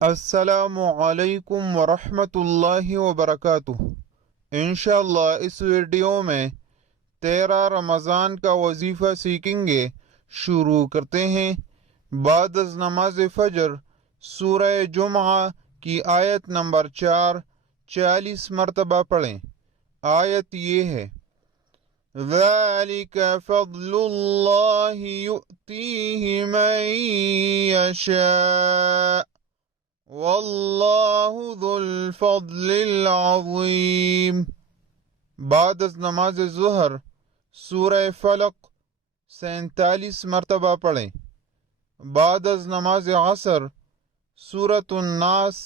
السلام علیکم ورحمۃ اللہ وبرکاتہ۔ انشاءاللہ اس ویڈیو میں 13 رمضان کا وظیفہ سیکھیں گے۔ شروع کرتے ہیں۔ بعد از نماز فجر سورہ جمعہ کی آیت نمبر 4 40 مرتبہ پڑھیں۔ آیت یہ ہے: ذَلِكَ فَضْلُ اللَّهِ يُؤْتِيهِ مَن يَشَاءُ واللہ ذو الفضل العظیم۔ بعد از نماز ظہر سورہ فلق 47 مرتبہ پڑھیں۔ بعد از نماز عصر سورۃ الناس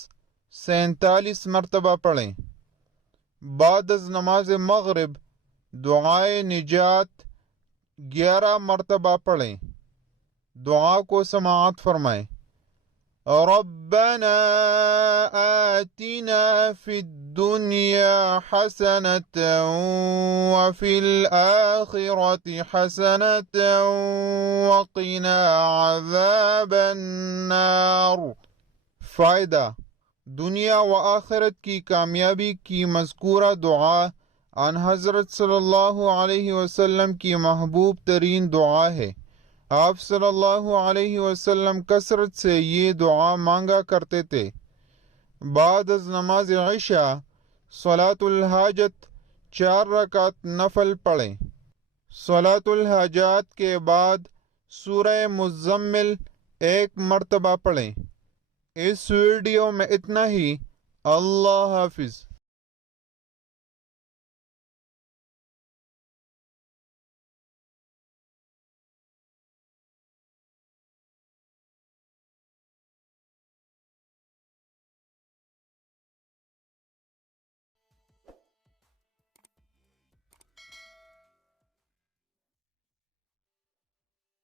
47 مرتبہ پڑھیں۔ بعد از نماز مغرب دعائے نجات 11 مرتبہ پڑھیں۔ دعا کو سماعت فرمائیں۔ ربنا آتنا في الدنيا حسنة وفي الآخرة حسنة وقنا عذاب النار۔ فائدہ: دنیا و آخرت کی کامیابی کی مذکورہ دعا آن حضرت صلی اللہ علیہ وسلم کی محبوب ترین دعا ہے۔ آپ صلی اللہ علیہ وسلم کثرت سے یہ دعا مانگا کرتے تھے۔ بعد از نماز عشاء صلاۃ الحاجت 4 رکعت نفل پڑھیں۔ صلاۃ الحاجات کے بعد سورہ مزمل 1 مرتبہ پڑھیں۔ اس ویڈیو میں اتنا ہی۔ اللہ حافظ۔